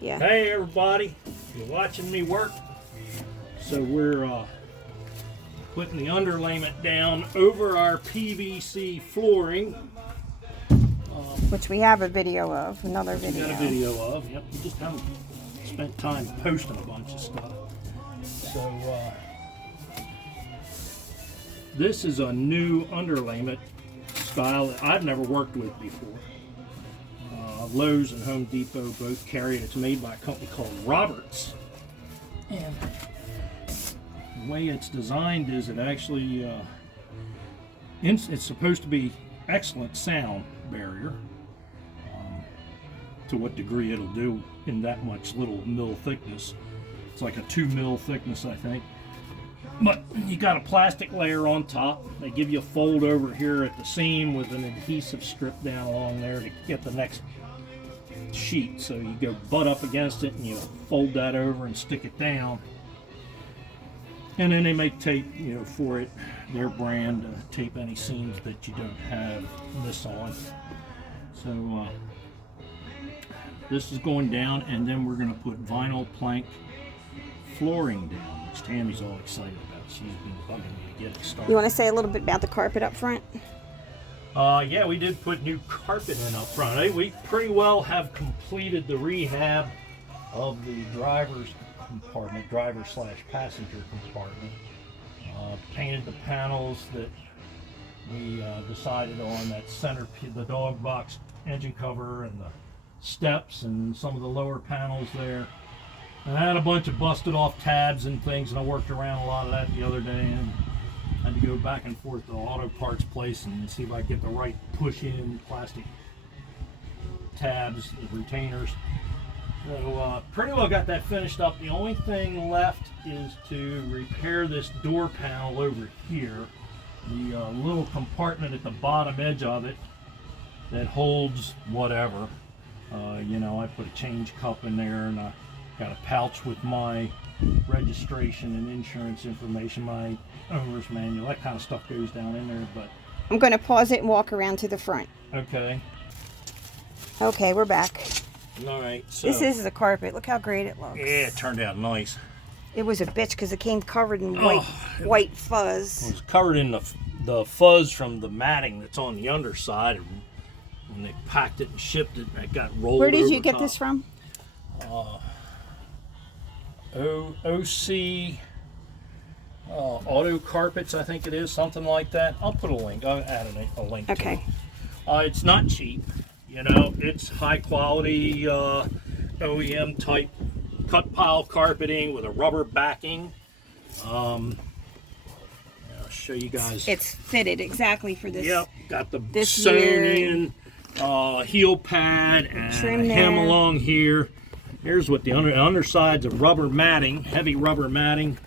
Yeah. Hey everybody, you're watching me work. So we're putting the underlayment down over our PVC flooring. Which we have a video of, another video. Got a video of, yep. We just haven't spent time posting a bunch of stuff. So this is a new underlayment style that I've never worked with before. Lowe's and Home Depot both carry it. It's made by a company called Roberts. And the way it's designed is it actually, it's supposed to be excellent sound barrier. To what degree it'll do in that much little mil thickness. It's like a 2 mil thickness, I think. But you got a plastic layer on top. They give you a fold over here at the seam with an adhesive strip down along there to get the next sheet. So you go butt up against it and you fold that over and stick it down. And then they make tape, for it, their brand, tape any seams that you don't have this on. So this is going down, and then we're going to put vinyl plank flooring down, which Tammy's all excited about. She's been bugging me to get it started. You want to say a little bit about the carpet up front? Yeah, we did put new carpet in up front. We pretty well have completed the rehab of the driver's compartment, driver/passenger compartment. Painted the panels that we decided on, that center, the dog box engine cover and the steps and some of the lower panels there. And I had a bunch of busted off tabs and things, and I worked around a lot of that the other day and had to go back and forth to the auto parts place and see if I could get the right push-in plastic tabs, the retainers. So pretty well got that finished up. The only thing left is to repair this door panel over here. The little compartment at the bottom edge of it that holds whatever. I put a change cup in there, and I got a pouch with my registration and insurance information, my owner's manual, that kind of stuff goes down in there. But I'm going to pause it and walk around to the front. Okay, we're back. All right. So This is the carpet. Look how great it looks. yeah, it turned out nice. It was a bitch because it came covered in white fuzz. It was covered in the fuzz from the matting that's on the underside. And when they packed it and shipped it, it got rolled. Where did you over get top. this from? OC Auto Carpets, I think it is, something like that. I'll put a link. I'll add a link. Okay. To it. It's not cheap. It's high quality OEM type cut pile carpeting with a rubber backing. I'll show you guys. It's fitted exactly for this. Yep, got the this sewn year. in heel pad and Trim hem there. along here. Here's what the underside's of rubber matting, heavy rubber matting,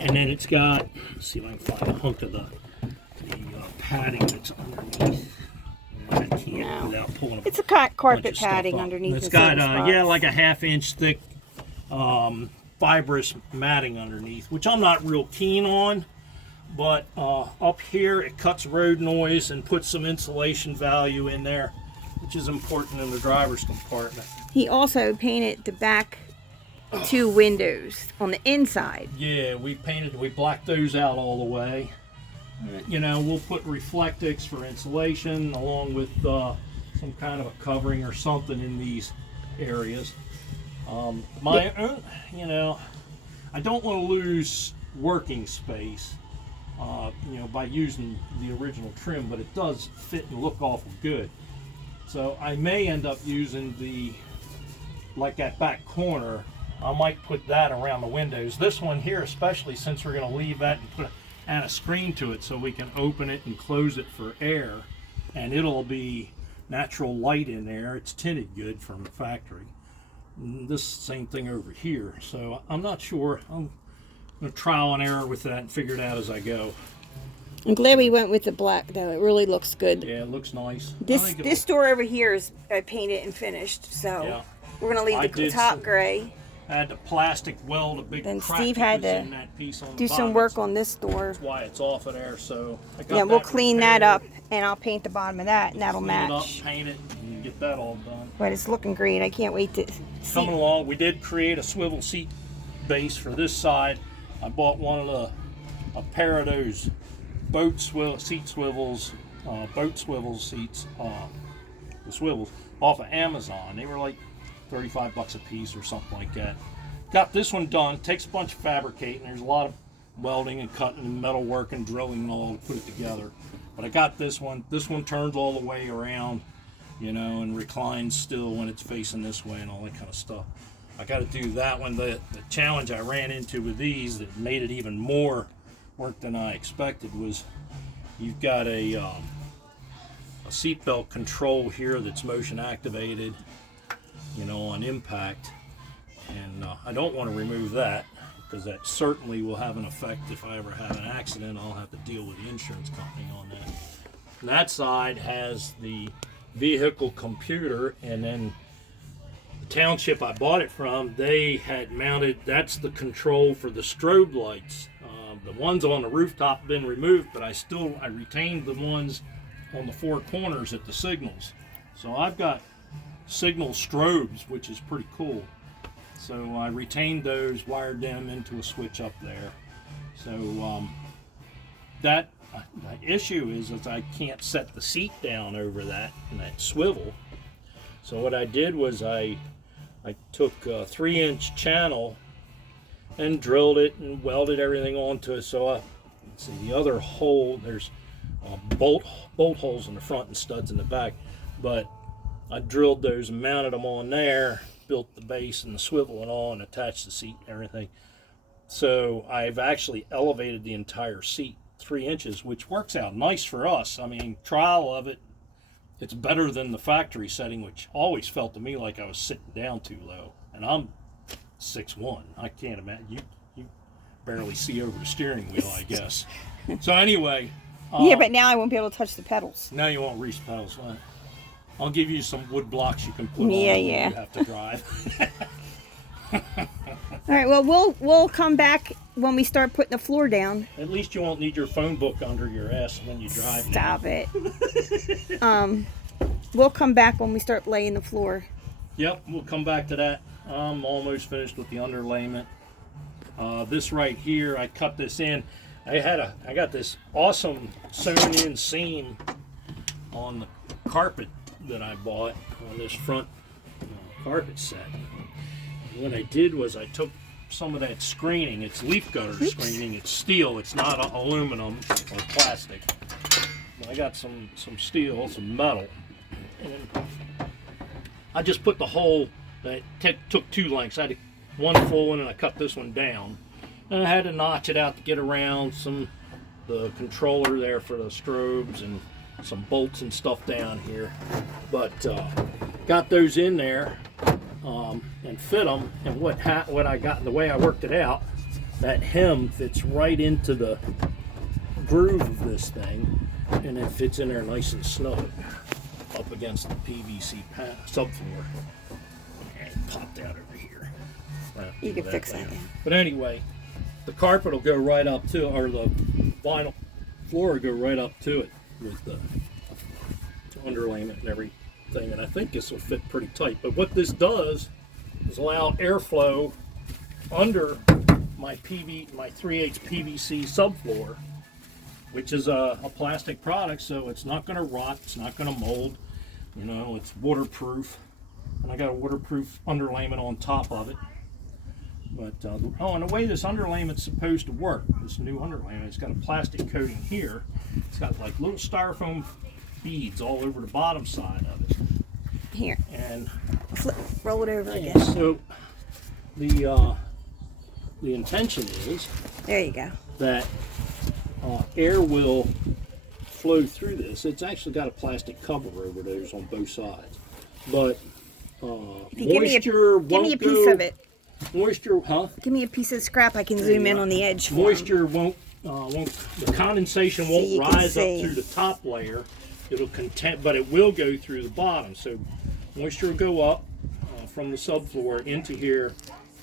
and then it's got, let's see if I can find a hunk of the padding that's underneath. I can't without pulling It's a carpet padding underneath. It's got like a 1/2 inch thick fibrous matting underneath, which I'm not real keen on. But up here it cuts road noise and puts some insulation value in there, which is important in the driver's compartment. He also painted the back 2 windows on the inside. Yeah, we blacked those out all the way. We'll put Reflectix for insulation along with some kind of a covering or something in these areas. I don't want to lose working space, by using the original trim, but it does fit and look awful good. So I may end up using that back corner. I might put that around the windows. This one here, especially since we're going to leave that and add a screen to it so we can open it and close it for air, and it'll be natural light in there. It's tinted good from the factory. And this same thing over here. So I'm not sure. I'm going to trial and error with that and figure it out as I go. I'm glad we went with the black, though. It really looks good. Yeah, it looks nice. This door over here is painted and finished, so we're going to leave the top gray. I had to plastic weld a big Then crack Steve had in to that piece on do the some bottom. work on this door. That's why it's off of there. So I got Yeah, we'll that clean that repaired, up, and I'll paint the bottom of that, and that'll clean it up, match. paint it, and get that all done. But it's looking great. I can't wait to see. Coming along, we did create a swivel seat base for this side. I bought a pair of those boat seat swivels, boat swivel seats, the swivels off of Amazon. They were like 35 bucks a piece or something like that. Got this one done. Takes a bunch of fabricating. There's a lot of welding and cutting and metal work and drilling and all to put it together. But I got this one. This one turns all the way around, you know, and reclines still when it's facing this way and all that kind of stuff. I got to do that one. The challenge I ran into with these that made it even more work than I expected was you've got a seatbelt control here that's motion activated, you know, on impact, and I don't want to remove that because that certainly will have an effect. If I ever have an accident, I'll have to deal with the insurance company on that. And that side has the vehicle computer, and then the township I bought it from, they had mounted, that's the control for the strobe lights. The ones on the rooftop have been removed, but I retained the ones on the four corners at the signals. So I've got signal strobes, which is pretty cool. So I retained those, wired them into a switch up there. So the issue is I can't set the seat down over that swivel. So what I did was I took a 3-inch channel and drilled it and welded everything onto it. So let's see, the other hole, there's bolt holes in the front and studs in the back, but I drilled those and mounted them on there, built the base and the swivel and all, and attached the seat and everything. So I've actually elevated the entire seat 3 inches, which works out nice for us. I mean, trial of it, it's better than the factory setting, which always felt to me like I was sitting down too low. And I'm 6'1". I can't imagine. You barely see over the steering wheel, I guess. So anyway. Yeah, but now I won't be able to touch the pedals. Now you won't reach pedals. Right? I'll give you some wood blocks you can put on when you have to drive. All right, well, we'll come back when we start putting the floor down. At least you won't need your phone book under your ass when you drive. Stop it. We'll come back when we start laying the floor. Yep, we'll come back to that. I'm almost finished with the underlayment. This right here, I cut this in. I got this awesome sewn-in seam on the carpet that I bought on this front carpet set. And what I did was I took some of that screening. It's leaf gutter screening. It's steel. It's not aluminum or plastic. But I got some steel, some metal, and I just put the whole. That took 2 lengths. I had one full one, and I cut this one down. And I had to notch it out to get around the controller there for the strobes and some bolts and stuff down here. But got those in there and fit them. And what I got, the way I worked it out, that hem fits right into the groove of this thing, and it fits in there nice and snug up against the PVC subfloor. Popped out over here. You can fix that. Yeah. But anyway, the carpet will go right up to, or the vinyl floor will go right up to it with the underlayment and everything. And I think this will fit pretty tight. But what this does is allow airflow under my 3/8 PVC subfloor, which is a plastic product, so it's not going to rot, it's not going to mold. You know, it's waterproof. And I got a waterproof underlayment on top of it. But and the way this underlayment's supposed to work, this new underlayment, it's got a plastic coating here. It's got like little styrofoam beads all over the bottom side of it. Here. And roll it over again. So the intention is there you go. That air will flow through this. It's actually got a plastic cover over those on both sides, but moisture give me a piece of it. Moisture, huh? Give me a piece of scrap. I can zoom in on the edge. Moisture won't. The condensation won't rise up through the top layer. It'll but it will go through the bottom. So moisture will go up from the subfloor into here,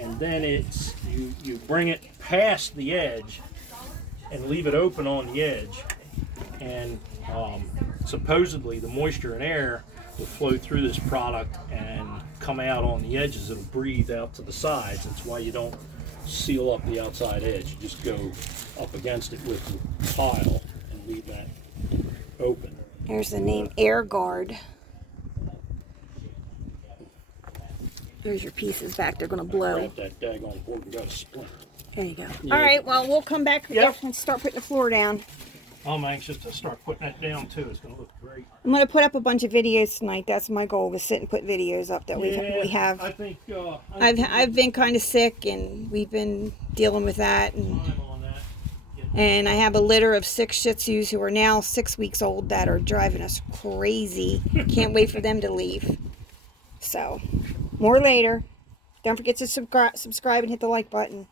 and then it's you bring it past the edge and leave it open on the edge, and supposedly the moisture and air will flow through this product and come out on the edges. It'll breathe out to the sides. That's why you don't seal up the outside edge. You just go up against it with the pile and leave that open. There's the name, Air Guard. There's your pieces back. They're going to blow. Grab that daggone board and got a splinter. There you go. Yeah. All right, well, we'll come back and start putting the floor down. I'm anxious to start putting that down too. It's going to look great. I'm going to put up a bunch of videos tonight. That's my goal, was sit and put videos up that we have. I think I've been kind of sick, and we've been dealing with that. And I have a litter of 6 Shih Tzus who are now 6 weeks old that are driving us crazy. Can't wait for them to leave. So, more later. Don't forget to subscribe and hit the like button.